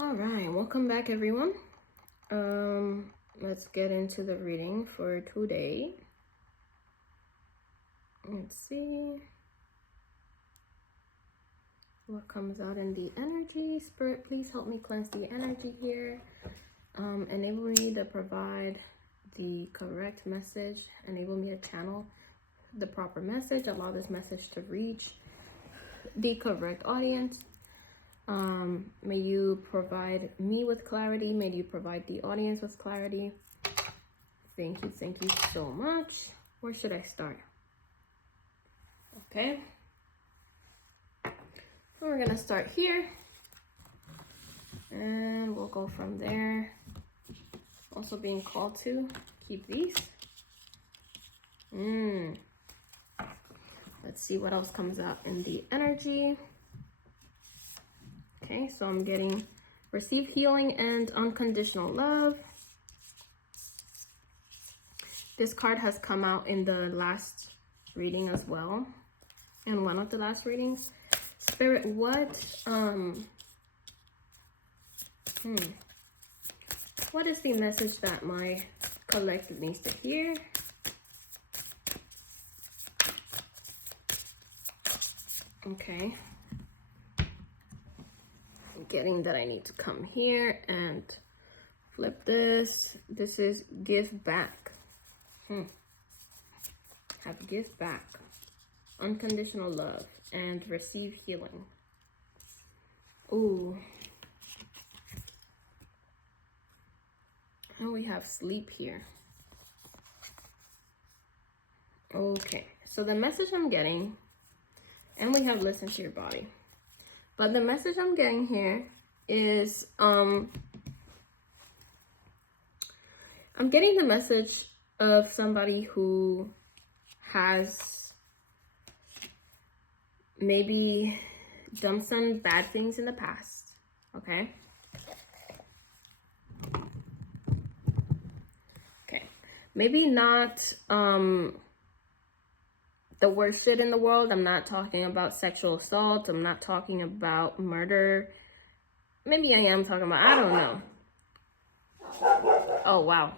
All right, welcome back everyone. Let's get into the reading for today. Let's see what comes out in the energy. Spirit, please help me cleanse the energy here. Enable me to provide the correct message. Enable me to channel the proper message. Allow this message to reach the correct audience. May you provide me with clarity. May you provide the audience with clarity. Thank you so much. Where should I start? Okay. So we're gonna start here. And we'll go from there. Also being called to keep these. Let's see what else comes out in the energy. Okay, so I'm getting receive healing and unconditional love. This card has come out in the last reading as well. In one of the last readings. Spirit, what is the message that my collective needs to hear? Okay. I'm getting that I need to come here and flip this. This is give back. Have give back. Unconditional love and receive healing. Ooh. And we have sleep here. Okay, so the message I'm getting, and we have listen to your body. But the message I'm getting here is, I'm getting the message of somebody who has maybe done some bad things in the past, okay? Okay, maybe not the worst shit in the world. I'm not talking about sexual assault. I'm not talking about murder. Maybe I am talking about, I don't know. Oh, wow.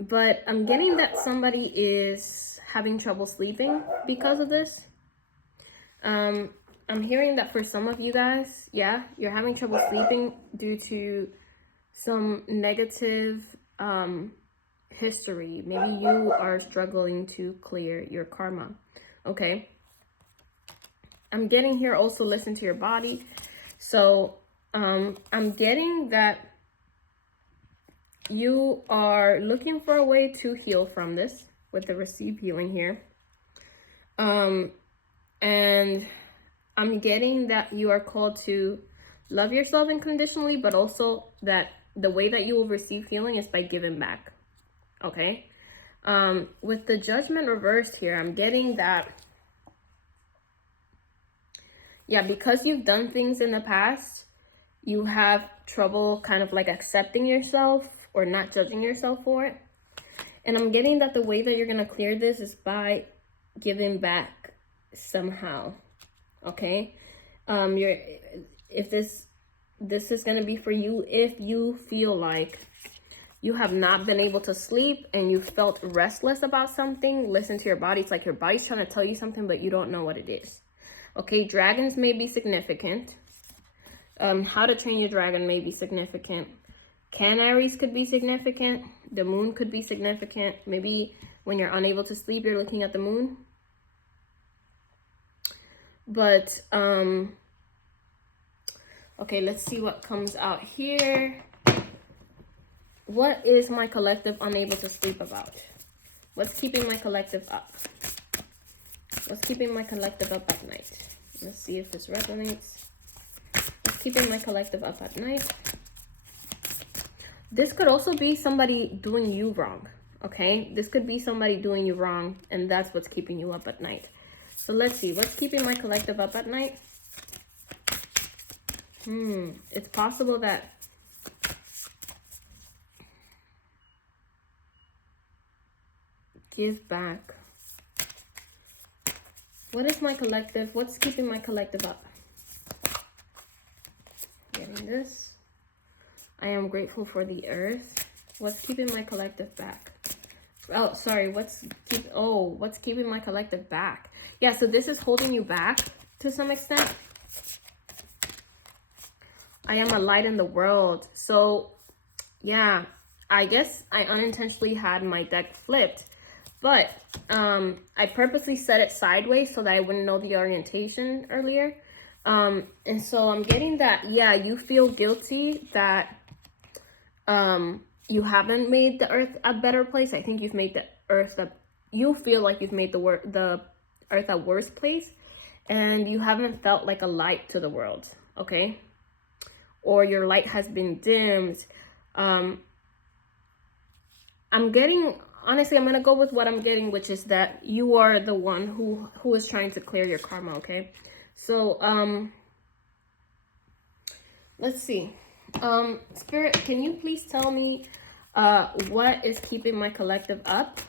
But I'm getting that somebody is having trouble sleeping because of this. I'm hearing that for some of you guys, yeah, you're having trouble sleeping due to some negative history. Maybe you are struggling to clear your karma. Okay. I'm getting here also listen to your body. So I'm getting that you are looking for a way to heal from this with the receive healing here. And I'm getting that you are called to love yourself unconditionally, but also that the way that you will receive healing is by giving back. Okay. With the judgment reversed here, I'm getting that, yeah, because you've done things in the past, you have trouble kind of like accepting yourself or not judging yourself for it. And I'm getting that the way that you're going to clear this is by giving back somehow. Okay. If this is going to be for you, if you feel like you have not been able to sleep and you felt restless about something, listen to your body. It's like your body's trying to tell you something, but you don't know what it is. Okay, dragons may be significant. How to Train Your Dragon may be significant. Canaries could be significant. The moon could be significant. Maybe when you're unable to sleep, you're looking at the moon. But, okay, let's see what comes out here. What is my collective unable to sleep about? What's keeping my collective up? What's keeping my collective up at night? Let's see if this resonates. What's keeping my collective up at night? This could also be somebody doing you wrong, okay? This could be somebody doing you wrong, and that's what's keeping you up at night. So let's see. What's keeping my collective up at night? It's possible that give back. What is my collective? What's keeping my collective up? Yeah. getting this. I am grateful for the earth. What's keeping my collective back? Oh, sorry. What's keeping my collective back? Yeah, so this is holding you back to some extent. I am a light in the world. So, yeah, I guess I unintentionally had my deck flipped. But I purposely set it sideways so that I wouldn't know the orientation earlier. And so I'm getting that, yeah, you feel guilty that you haven't made the earth a better place. I think you've made the earth you feel like you've made the earth a worse place, and you haven't felt like a light to the world, okay? Or your light has been dimmed. I'm getting, honestly, I'm gonna go with what I'm getting, which is that you are the one who is trying to clear your karma, okay? So let's see. Spirit, can you please tell me what is keeping my collective up?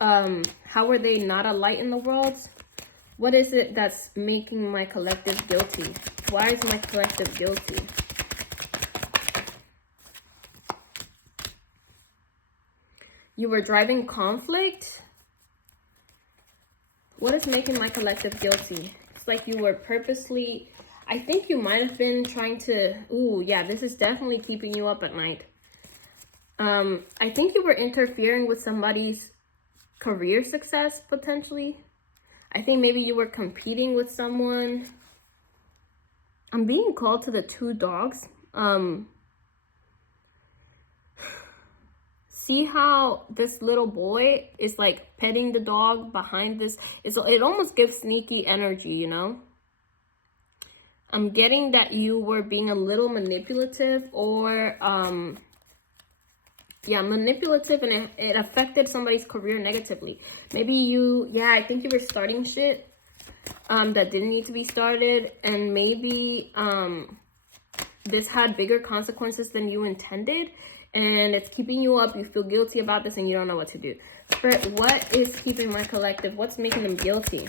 How are they not a light in the world? What is it that's making my collective guilty? Why is my collective guilty? You were driving conflict? What is making my collective guilty? It's like you were purposely, I think you might have been trying to, ooh, yeah, this is definitely keeping you up at night. I think you were interfering with somebody's career success, potentially. I think maybe you were competing with someone. I'm being called to the 2 dogs. See how this little boy is like petting the dog behind this? It almost gives sneaky energy, you know? I'm getting that you were being a little manipulative, or yeah, manipulative, and it affected somebody's career negatively. Maybe I think you were starting shit that didn't need to be started, and maybe this had bigger consequences than you intended, and it's keeping you up. You feel guilty about this and you don't know what to do. Spirit, what is keeping my collective? What's making them guilty?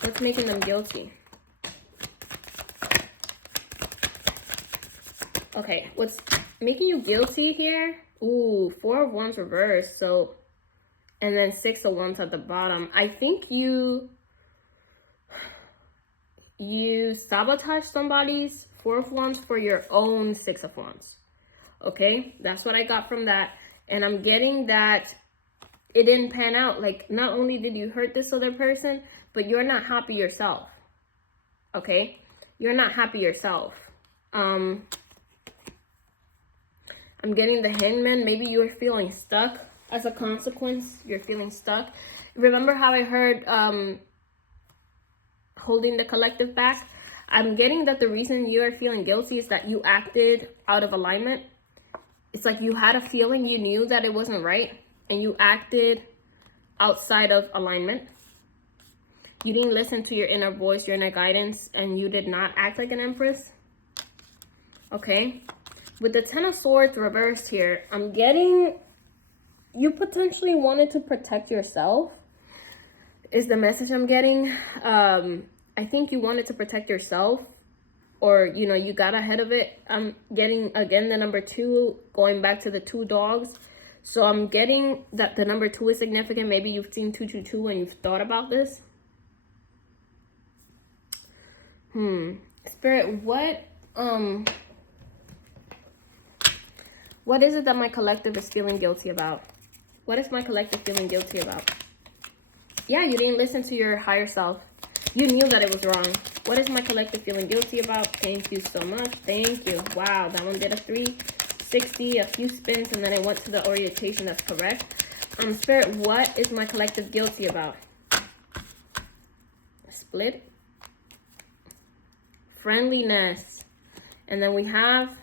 What's making them guilty? Okay, what's making you guilty here? Ooh, 4 of Wands reversed. So, and then 6 of Wands at the bottom. I think you sabotage somebody's 4 of Wands for your own 6 of Wands. Okay, that's what I got from that. And I'm getting that it didn't pan out. Like, not only did you hurt this other person, but you're not happy yourself. Okay, you're not happy yourself. I'm getting the Hangman. Maybe you're feeling stuck as a consequence. You're feeling stuck. Remember how I heard holding the collective back? I'm getting that the reason you are feeling guilty is that you acted out of alignment. It's like you had a feeling, you knew that it wasn't right, and you acted outside of alignment. You didn't listen to your inner voice, your inner guidance, and you did not act like an empress. Okay? With the 10 of Swords reversed here, I'm getting you potentially wanted to protect yourself is the message I'm getting. I think you wanted to protect yourself, or, you know, you got ahead of it. I'm getting, again, the number 2, going back to the 2 dogs. So I'm getting that the number 2 is significant. Maybe you've seen 222 and you've thought about this. Spirit, what is it that my collective is feeling guilty about? What is my collective feeling guilty about? Yeah, you didn't listen to your higher self. You knew that it was wrong. What is my collective feeling guilty about? Thank you so much. Thank you. Wow, that one did a 360, a few spins, and then it went to the orientation that's correct. Spirit, what is my collective guilty about? Split. Friendliness. And then we have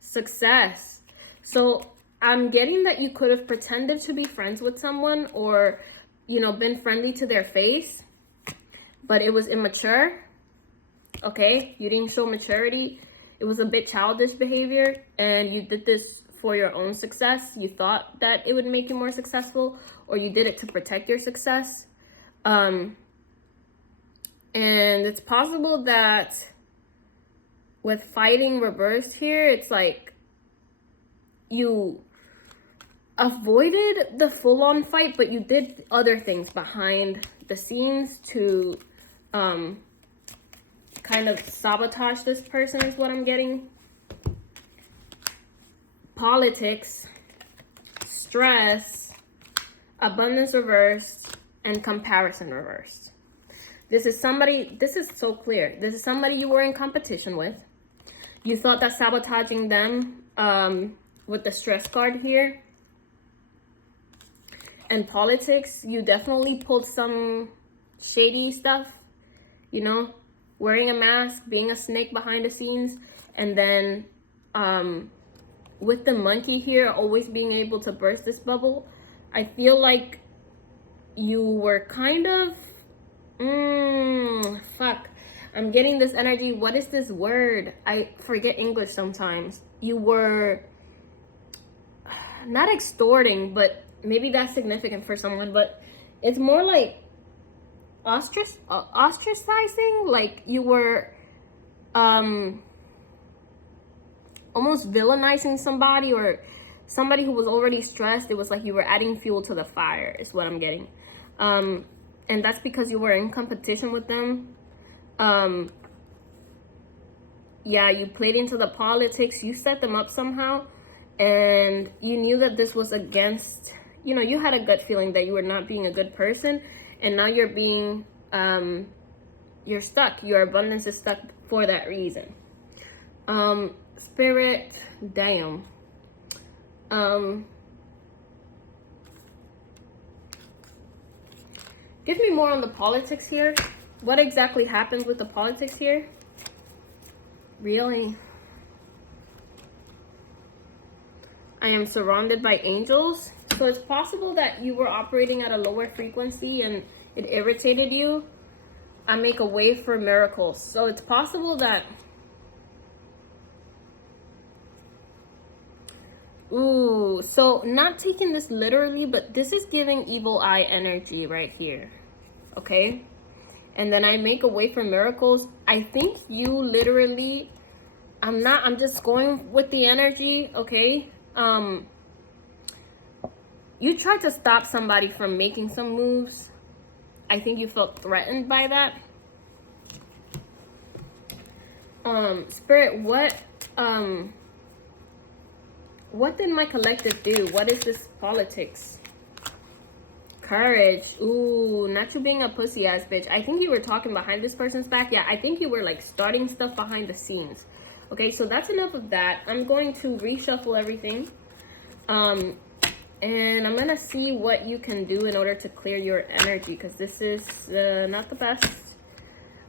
success. So I'm getting that you could have pretended to be friends with someone, or, you know, been friendly to their face, but it was immature. Okay, you didn't show maturity. It was a bit childish behavior, and you did this for your own success. You thought that it would make you more successful, or you did it to protect your success. And it's possible that with fighting reversed here, it's like you avoided the full-on fight, but you did other things behind the scenes to kind of sabotage this person is what I'm getting. Politics, stress, abundance reversed, and comparison reversed. This is somebody, this is so clear. This is somebody you were in competition with. You thought that sabotaging them with the stress card here and politics, you definitely pulled some shady stuff, you know, wearing a mask, being a snake behind the scenes, and then with the monkey here, always being able to burst this bubble, I feel like you were kind of, fuck. I'm getting this energy. What is this word? I forget English sometimes. You were not extorting, but maybe that's significant for someone, but it's more like ostracizing. Like you were almost villainizing somebody or somebody who was already stressed. It was like you were adding fuel to the fire is what I'm getting. And that's because you were in competition with them. Yeah, you played into the politics, you set them up somehow, and you knew that this was against, you know, you had a gut feeling that you were not being a good person, and now you're being, you're stuck. Your abundance is stuck for that reason. Spirit, damn. Give me more on the politics here. What exactly happened with the politics here? Really? I am surrounded by angels. So it's possible that you were operating at a lower frequency and it irritated you. I make a way for miracles. So it's possible that... Ooh, so not taking this literally, but this is giving evil eye energy right here. Okay? And then I make a way for miracles. I think you literally, I'm just going with the energy, okay? You tried to stop somebody from making some moves. I think you felt threatened by that. Spirit, what did my collective do? What is this politics? Courage. Ooh, not you being a pussy ass bitch. I think you were talking behind this person's back. Yeah, I think you were like starting stuff behind the scenes. Okay, so that's enough of that. I'm going to reshuffle everything. And I'm gonna see what you can do in order to clear your energy, because this is not the best.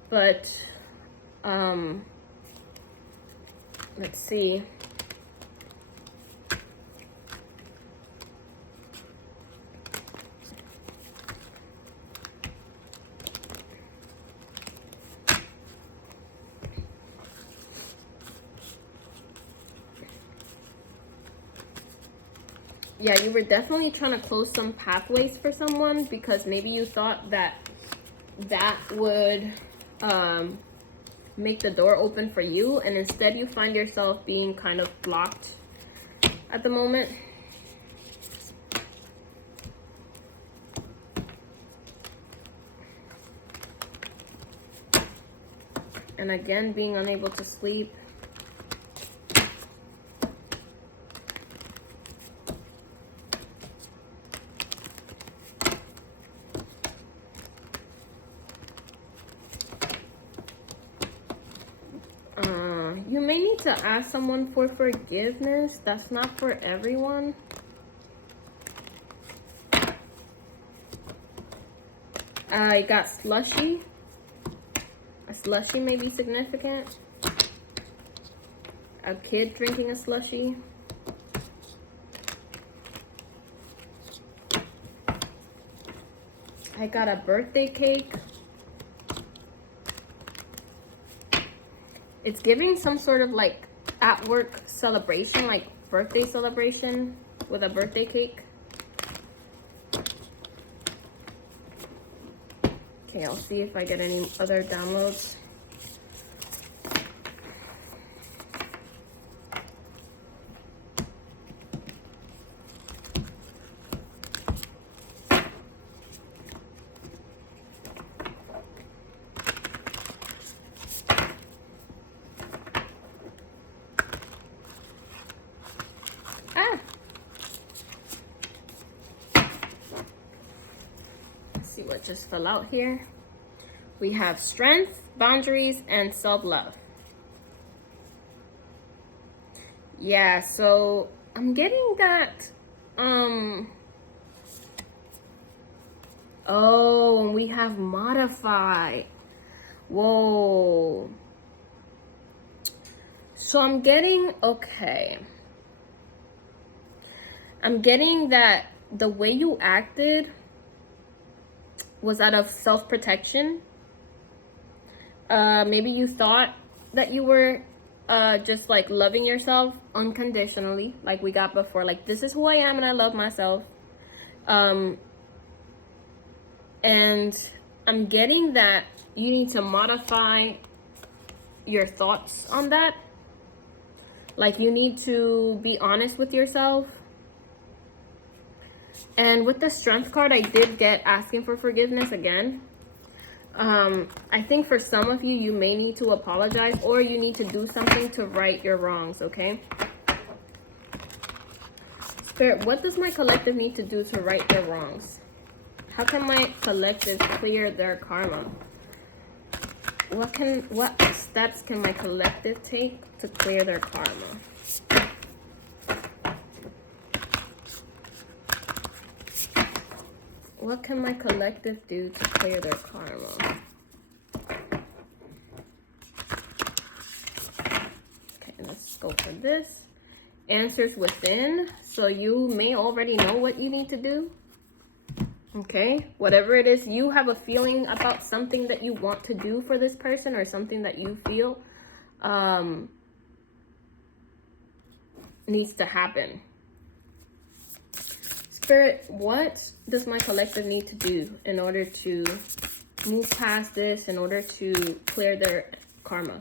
But let's see. Yeah, you were definitely trying to close some pathways for someone because maybe you thought that that would make the door open for you, and instead you find yourself being kind of blocked at the moment. And again, being unable to sleep. You may need to ask someone for forgiveness. That's not for everyone. I got slushy. A slushy may be significant. A kid drinking a slushy. I got a birthday cake. It's giving some sort of like at work celebration, like birthday celebration with a birthday cake. Okay, I'll see if I get any other downloads. Ah! Let's see what just fell out here. We have strength, boundaries, and self-love. Yeah, so I'm getting that, oh, and we have modify. Whoa. So I'm getting, okay. I'm getting that the way you acted was out of self-protection. Maybe you thought that you were just like loving yourself unconditionally, like we got before, like this is who I am and I love myself. And I'm getting that you need to modify your thoughts on that. Like you need to be honest with yourself. And with the strength card, I did get asking for forgiveness again. I think for some of you, you may need to apologize or you need to do something to right your wrongs, okay? Spirit, what does my collective need to do to right their wrongs? How can my collective clear their karma? What steps can my collective take to clear their karma? What can my collective do to clear their karma? Okay, let's go for this. Answers within. So you may already know what you need to do. Okay, whatever it is, you have a feeling about something that you want to do for this person or something that you feel needs to happen. Spirit, what does my collective need to do in order to move past this, in order to clear their karma?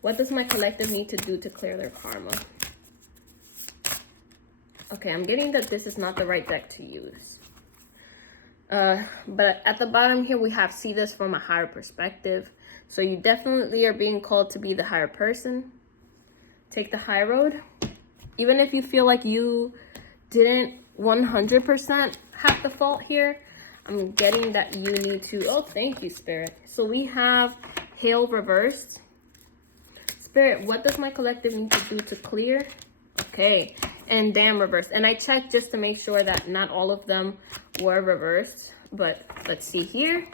What does my collective need to do to clear their karma? Okay, I'm getting that this is not the right deck to use. But at the bottom here, we have see this from a higher perspective. So you definitely are being called to be the higher person. Take the high road. Even if you feel like you didn't 100% have the fault here, I'm getting that you need to, oh, thank you, Spirit. So we have Hail reversed. Spirit, what does my collective need to do to clear? Okay, and Damn reversed. And I checked just to make sure that not all of them were reversed, but let's see here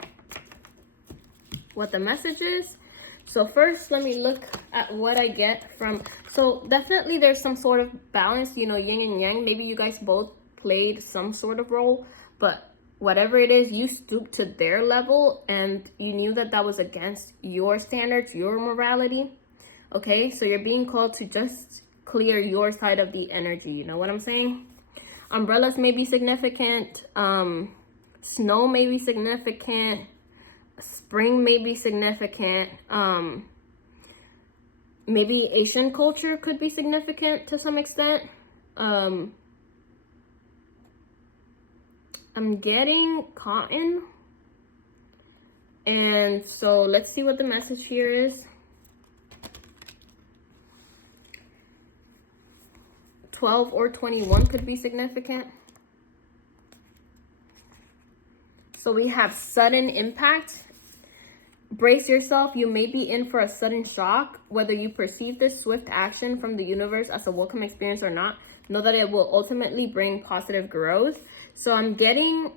what the message is. So first, let me look at what I get from, so definitely there's some sort of balance, you know, yin and yang. Maybe you guys both played some sort of role, but whatever it is, you stooped to their level and you knew that that was against your standards, your morality. Okay, so you're being called to just clear your side of the energy. You know what I'm saying? Umbrellas may be significant. Snow may be significant. Spring may be significant. Maybe Asian culture could be significant to some extent. I'm getting cotton. And so let's see what the message here is. 12 or 21 could be significant. So we have sudden impact. Brace yourself. You may be in for a sudden shock. Whether you perceive this swift action from the universe as a welcome experience or not, know that it will ultimately bring positive growth. So I'm getting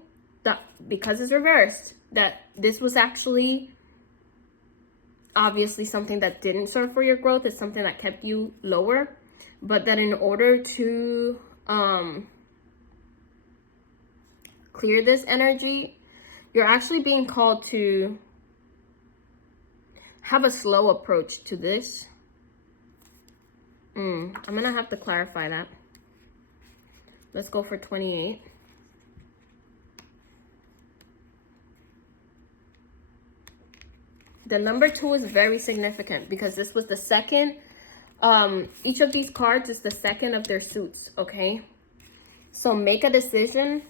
that, because it's reversed, that this was actually obviously something that didn't serve for your growth. It's something that kept you lower. But that in order to clear this energy, you're actually being called to have a slow approach to this. I'm gonna have to clarify that. Let's go for 28. The number 2 is very significant because this was the second. Each of these cards is the second of their suits, okay? So make a decision.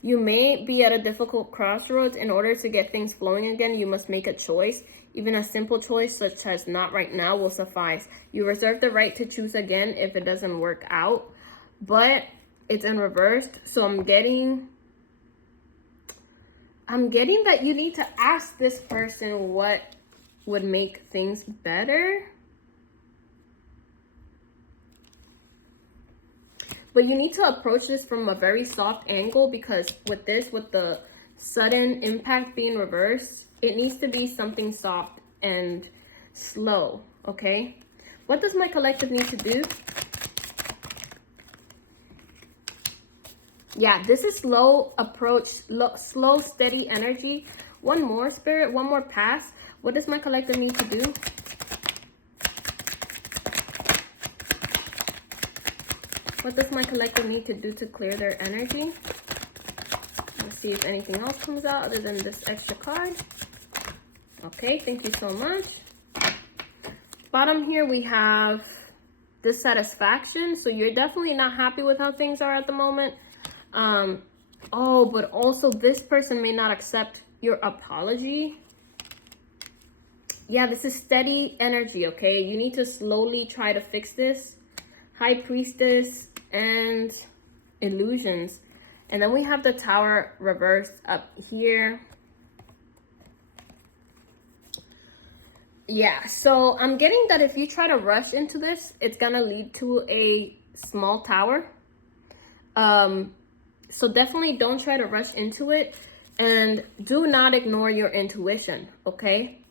You may be at a difficult crossroads. In order to get things flowing again, you must make a choice. Even a simple choice such as not right now will suffice. You reserve the right to choose again if it doesn't work out, but it's in reversed. So I'm getting that you need to ask this person what would make things better. But you need to approach this from a very soft angle, because with the sudden impact being reversed, it needs to be something soft and slow, okay? What does my collective need to do? Yeah, this is slow approach, slow, steady energy. One more, Spirit, one more pass. What does my collective need to do? What does my collective need to do to clear their energy? Let's see if anything else comes out other than this extra card. Okay, thank you so much. Bottom here we have dissatisfaction. So you're definitely not happy with how things are at the moment. But also this person may not accept your apology. Yeah, this is steady energy, okay? You need to slowly try to fix this. High Priestess and illusions. And then we have the Tower reversed up here. Yeah, so I'm getting that if you try to rush into this, it's gonna lead to a small tower. So definitely don't try to rush into it, and do not ignore your intuition, okay?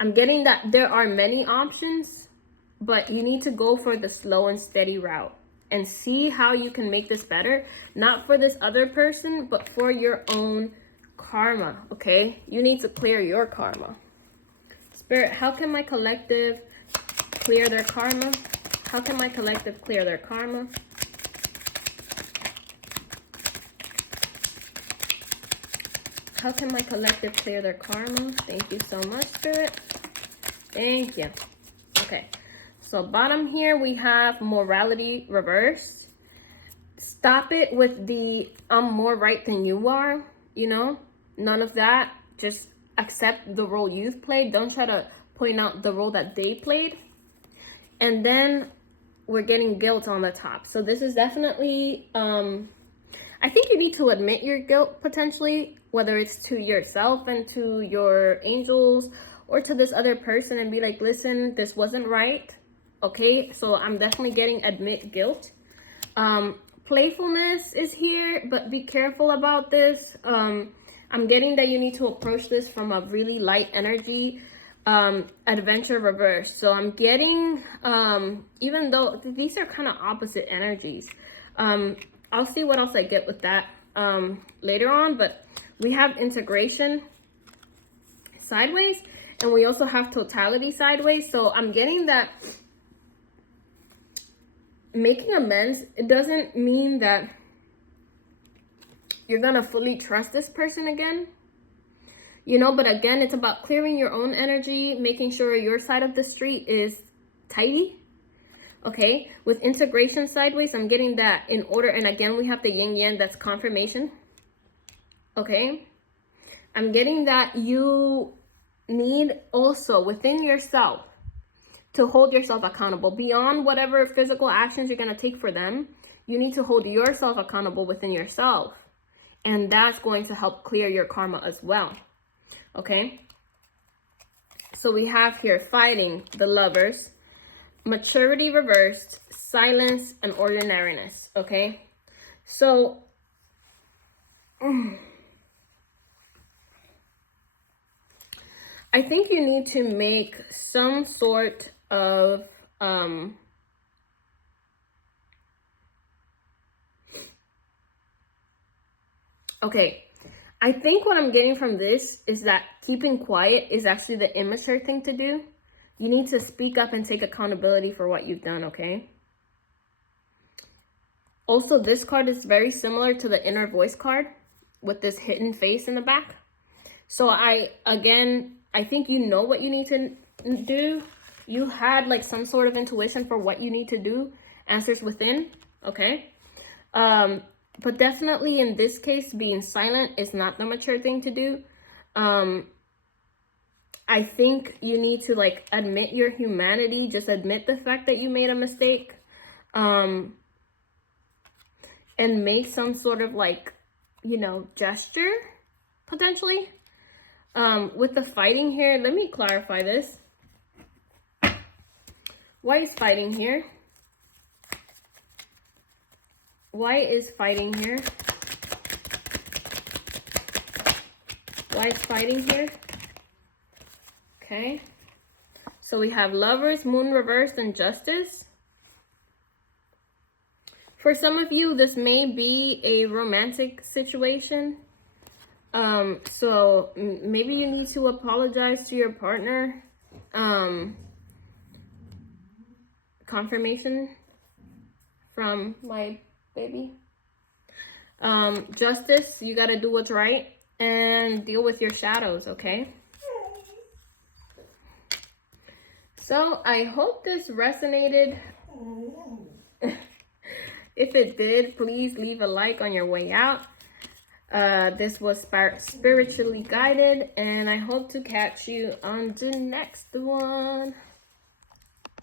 I'm getting that there are many options, but you need to go for the slow and steady route and see how you can make this better. Not for this other person, but for your own karma, okay? You need to clear your karma. Spirit, how can my collective clear their karma? How can my collective clear their karma? How can my collective clear their karma? Thank you so much, Spirit. Thank you. Okay. So bottom here we have morality reversed. Stop it with the I'm more right than you are, you know? None of that. Just accept the role you've played. Don't try to point out the role that they played. And then we're getting guilt on the top. So this is definitely, I think you need to admit your guilt potentially, whether it's to yourself and to your angels or to this other person, and be like, listen, this wasn't right. Okay, so I'm definitely getting admit guilt. Playfulness is here, but be careful about this. I'm getting that you need to approach this from a really light energy. Adventure reverse. So I'm getting, even though these are kind of opposite energies, I'll see what else I get with that later on. But we have integration sideways, and we also have totality sideways. So I'm getting that making amends, it doesn't mean that you're gonna fully trust this person again, you know, but again, it's about clearing your own energy, making sure your side of the street is tidy. Okay, with integration sideways, I'm getting that in order. And again, we have the yin yang, that's confirmation. Okay, I'm getting that you need also within yourself to hold yourself accountable beyond whatever physical actions you're going to take for them. You need to hold yourself accountable within yourself, and that's going to help clear your karma as well. Okay, so we have here fighting, the Lovers, maturity reversed, silence, and ordinariness. Okay, so I think you need to make some sort of okay, I think what I'm getting from this is that keeping quiet is actually the immature thing to do. You need to speak up and take accountability for what you've done, okay? Also, this card is very similar to the inner voice card with this hidden face in the back. So I, again, I think you know what you need to do. You had like some sort of intuition for what you need to do. Answers within, okay? But definitely in this case, being silent is not the mature thing to do. I think you need to like admit your humanity, just admit the fact that you made a mistake, and make some sort of like, you know, gesture, potentially. With the fighting here, let me clarify this. Why is fighting here? Why is fighting here? Why is fighting here? Okay. So we have Lovers, Moon reversed, and Justice. For some of you, this may be a romantic situation. So maybe you need to apologize to your partner. Confirmation from my baby. Justice, you gotta do what's right and deal with your shadows, okay? So I hope this resonated. If it did, please leave a like on your way out. This was spiritually guided, and I hope to catch you on the next one.